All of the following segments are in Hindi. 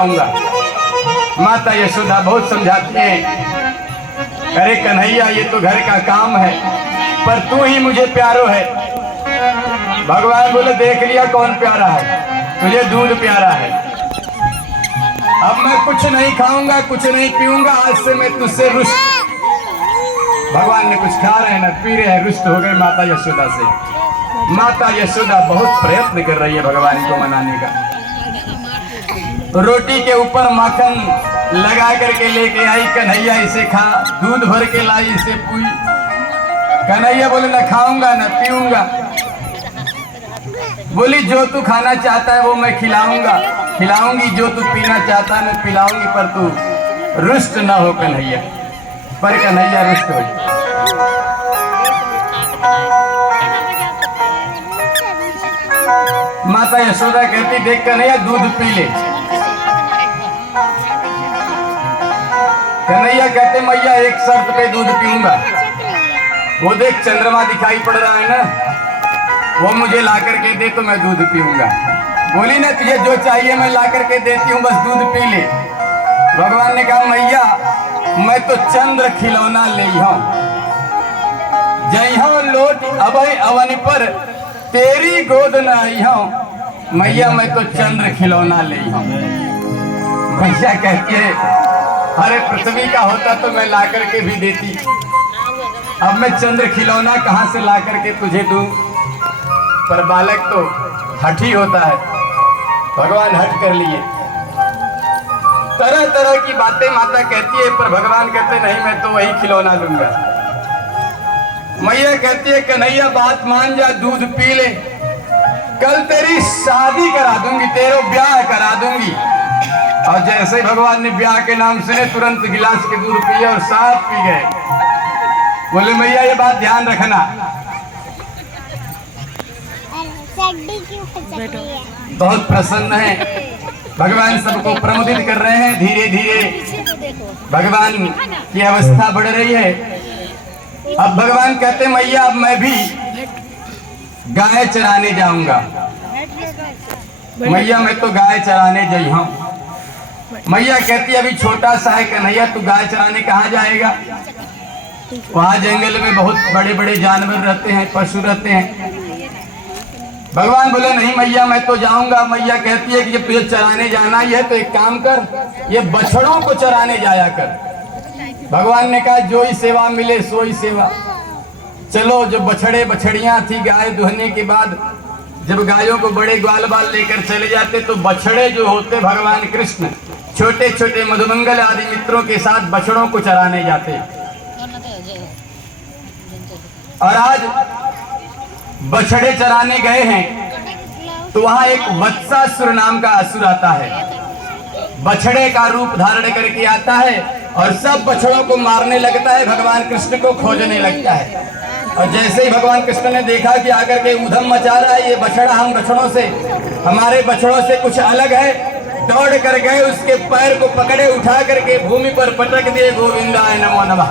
आऊंगा। माता यशोदा बहुत समझाती हैं, अरे कन्हैया ये तो घर का काम है, पर तू ही मुझे प्यारो है। भगवान बोले देख लिया कौन प्यारा है, तुझे दूध प्यारा है। अब मैं कुछ नहीं खाऊंगा, कुछ नहीं पीऊंगा, आज से मैं तुझसे रुष्ट। भगवान ने कुछ खा रहे हैं न पी रहे हैं, रुष्ट हो गए माता यशोदा से। माता यशोदा बहुत प्रयत्न कर रही है भगवान को मनाने का। रोटी के ऊपर माखन लगा करके लेके आई, कन्हैया इसे खा। दूध भर के लाई, इसे पी। कन्हैया बोले न खाऊंगा न पीऊंगा। बोली जो तू खाना चाहता है वो मैं खिलाऊंगा, खिलाऊंगी, जो तू पीना चाहता है मैं पिलाऊंगी, पर तू रुष्ट न हो कन्हैया। पर कन्हैया रुष्ट हो। माता यशोदा कहती देख कन्हैया दूध पी ले। कन्हैया कहते मैया एक शर्त पे दूध पीऊंगा। वो देख चंद्रमा दिखाई पड़ रहा है ना, वो मुझे ला करके दे तो मैं दूध पीऊंगा। बोली ना तुझे जो चाहिए मैं ला करके देती हूँ, बस दूध पी ले। भगवान ने कहा मैया मैं तो चंद्र खिलौना ले हूं, जय हो लोट अभय अवन पर तेरी गोद न आई हूं। मैया मैं तो चंद्र खिलौना ले हूं। मैया कहती है अरे पृथ्वी का होता तो मैं ला करके भी देती, अब मैं चंद्र खिलौना कहां से ला करके तुझे दूं। पर बालक तो हठी होता है, भगवान हट कर लिए। तरह तरह की बातें माता कहती है, पर भगवान कहते नहीं मैं तो वही खिलौना लूंगा। मैया कहती है कन्हैया बात मान जा, दूध पी ले, कल तेरी शादी करा दूंगी, तेरा ब्याह करा दूंगी। और जैसे ही भगवान ने ब्याह के नाम सुने तुरंत गिलास के दूध पिए और साफ पी गए। बोले मैया ये बात ध्यान रखना। बहुत प्रसन्न है भगवान, सबको प्रमुदित कर रहे हैं। धीरे धीरे भगवान की अवस्था बढ़ रही है। अब भगवान कहते मैया अब मैं भी गाय चराने जाऊंगा। मैया मैं तो गाय चराने जाइ हूं। मैया कहती अभी छोटा सा है कन्हैया, तू गाय चराने कहाँ जाएगा, वहां जंगल में बहुत बड़े बड़े जानवर रहते हैं, पशु रहते हैं। भगवान बोले नहीं मैया मैं तो जाऊंगा। मैया कहती है कि जब तुझे चराने जाना ही है तो एक काम कर, ये बछड़ों को चराने जाया कर। भगवान ने कहा जो ही सेवा मिले सो ही सेवा। चलो जो बछड़े बछड़ियां थी, गाय दुहने के बाद जब गायों को बड़े ग्वाल बाल लेकर चले जाते तो बछड़े जो होते भगवान कृष्ण छोटे छोटे मधुमंगल आदि मित्रों के साथ बछड़ों को चराने जाते। और आज बछड़े चराने गए हैं तो वहां एक वत्सासुर नाम का असुर आता है। बछड़े का रूप धारण करके आता है और सब बछड़ों को मारने लगता है, भगवान कृष्ण को खोजने लगता है। और जैसे ही भगवान कृष्ण ने देखा कि आकर के उधम मचा रहा है ये बछड़ा, हम बछड़ों से, हमारे बछड़ों से कुछ अलग है, दौड़ कर गए, उसके पैर को पकड़े, उठा करके भूमि पर पटक दिए, गोविंदाय नमो नमः।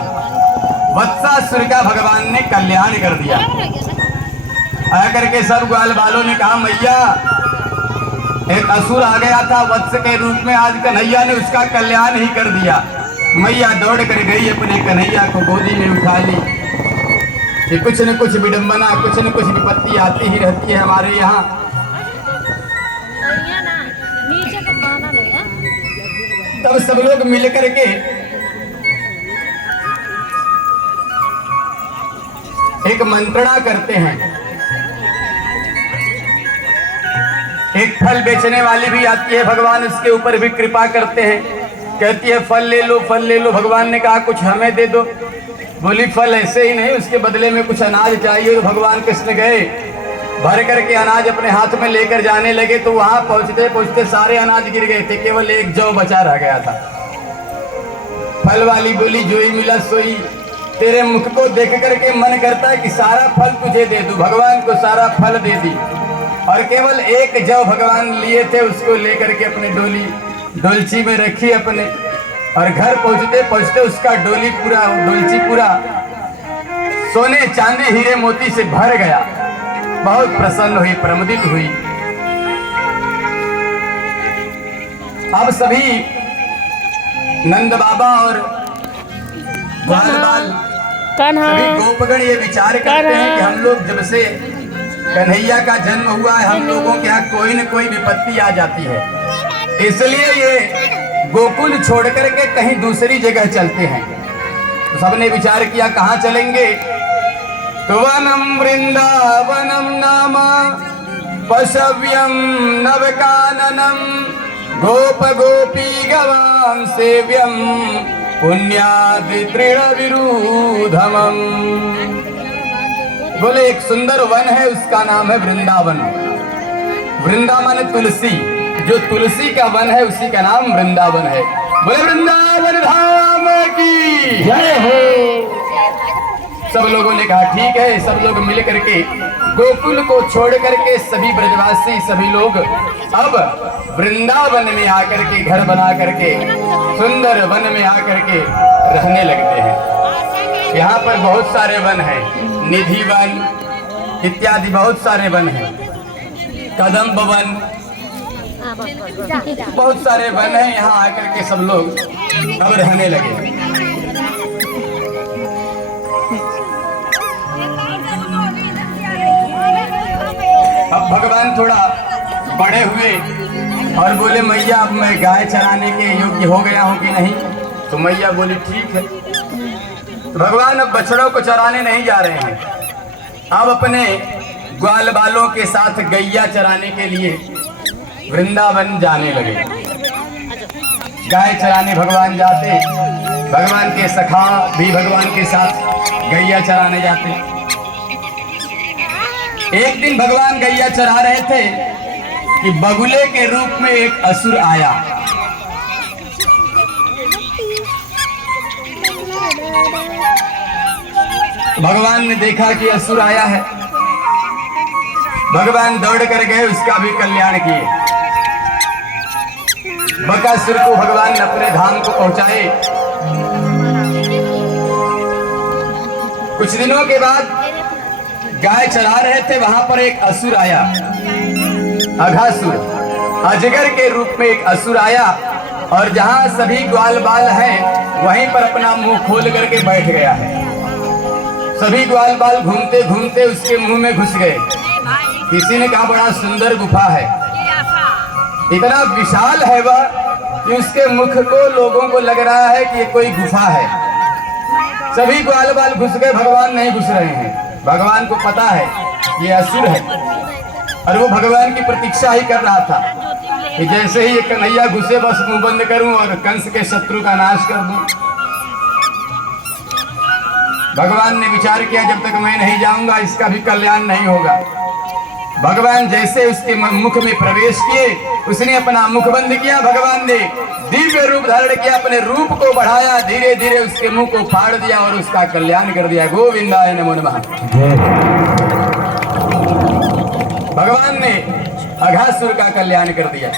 वत्सासुर का भगवान ने कल्याण कर दिया। आकर के सब ग्वाल बालों ने कहा मैया एक असुर आ गया था वत्स के रूप में, आज कन्हैया ने उसका कल्याण ही कर दिया। मैया दौड़ कर गई, अपने कन्हैया को गोदी में उठा ली। कि कुछ न कुछ विडंबना, कुछ न कुछ विपत्ति आती ही रहती है हमारे यहाँ। तब सब लोग मिलकर के एक मंत्रणा करते हैं। एक फल बेचने वाली भी आती है, भगवान उसके ऊपर भी कृपा करते हैं, कहती है फल ले लो, फल ले लो। भगवान ने कहा कुछ हमें दे दो। बोली फल ऐसे ही नहीं, उसके बदले में कुछ अनाज चाहिए। तो भगवान कृष्ण गए, भर करके अनाज अपने हाथ में लेकर जाने लगे तो वहां पहुंचते पहुंचते सारे अनाज गिर गए थे, केवल एक जौ बचा रह गया था। फल वाली बोली जो ही मिला सोई, तेरे मुख को देख करके मन करता है कि सारा फल तुझे दे दूं। भगवान को सारा फल दे दी और केवल एक जौ भगवान लिए थे, उसको लेकर के अपने डोलची में रखी अपने, और घर पहुंचते पहुंचते उसका डोलची पूरा सोने चांदी हीरे मोती से भर गया। बहुत प्रसन्न हुई, प्रमुदित हुई। अब सभी नंद बाबा और ग्वाल बाल सभी गोपगण ये विचार करते हैं कि हम लोग जब से कन्हैया का जन्म हुआ है हम लोगों के यहाँ कोई न कोई विपत्ति आ जाती है, इसलिए ये गोकुल छोड़ करके कहीं दूसरी जगह चलते हैं। तो सबने विचार किया कहाँ चलेंगे, तो वनम वृंदावनम नाम पशव्यम नवकाननम गोप गोपी गवाम सेव्यम पुण्यादि तृण विरूधमम। बोले एक सुंदर वन है, उसका नाम है वृंदावन। वृंदावन तुलसी, जो तुलसी का वन है उसी का नाम वृंदावन है। बोले वृंदावन धाम की जय हो। सब लोगों ने कहा ठीक है। सब लोग मिल करके गोकुल को छोड़ करके सभी ब्रजवासी सभी लोग अब वृंदावन में आकर के घर बना करके सुंदर वन में आकर के रहने लगते हैं। यहाँ पर बहुत सारे वन हैं, निधि वन इत्यादि बहुत सारे वन हैं, कदम्ब वन, बहुत सारे वन हैं। यहाँ आकर के सब लोग अब रहने लगे। अब भगवान थोड़ा बड़े हुए और बोले मैया अब मैं गाय चराने के योग्य हो गया हूँ कि नहीं। तो मैया बोली ठीक है। तो भगवान अब बछड़ों को चराने नहीं जा रहे हैं, अब अपने ग्वाल बालों के साथ गैया चराने के लिए वृंदावन जाने लगे। गाय चराने भगवान जाते, भगवान के सखा भी भगवान के साथ गैया चराने जाते। एक दिन भगवान गैया चरा रहे थे कि बगुले के रूप में एक असुर आया। भगवान ने देखा कि असुर आया है, भगवान दौड़ कर गए, उसका भी कल्याण किए। बकासुर को भगवान अपने धाम को पहुंचाए। कुछ दिनों के बाद गाय चरा रहे थे, वहां पर एक असुर आया, अघासुर, अजगर के रूप में एक असुर आया और जहां सभी ग्वाल बाल हैं वहीं पर अपना मुंह खोल करके बैठ गया है। सभी ग्वाल बाल घूमते घूमते उसके मुंह में घुस गए। किसी ने कहा बड़ा सुंदर गुफा है, इतना विशाल है वह कि उसके मुख को लोगों को लग रहा है कि ये कोई गुफा है। सभी ग्वाल बाल घुस गए, भगवान नहीं घुस रहे हैं। भगवान को पता है ये असुर है और वो भगवान की प्रतीक्षा ही कर रहा था कि जैसे ही ये कन्हैया घुसे बस मुंह बंद करूं और कंस के शत्रु का नाश कर दूं। भगवान ने विचार किया जब तक मैं नहीं जाऊंगा इसका भी कल्याण नहीं होगा। भगवान जैसे उसके मुख में प्रवेश किए, उसने अपना मुख बंद किया। भगवान ने दिव्य रूप धारण किया, अपने रूप को बढ़ाया, धीरे धीरे उसके मुंह को फाड़ दिया और उसका कल्याण कर दिया। गोविंदाय नमो नमः। भगवान ने अघासुर का कल्याण कर दिया।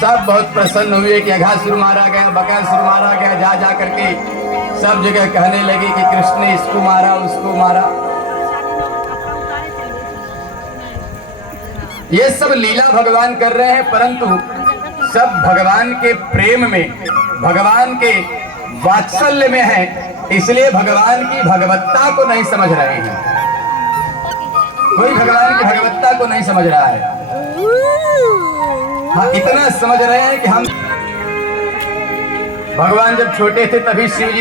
सब बहुत प्रसन्न हुए कि अघासुर मारा गया, बकासुर मारा गया। जा जा करके सब जगह कहने लगे कि कृष्ण ने इसको मारा, उसको मारा। ये सब लीला भगवान कर रहे हैं, परंतु सब भगवान के प्रेम में, भगवान के वात्सल्य में है, इसलिए भगवान की भगवत्ता को नहीं समझ रहे हैं। कोई भगवान की भगवत्ता को नहीं समझ रहा है। हाँ, इतना समझ रहे हैं कि हम भगवान जब छोटे थे तभी शिव जी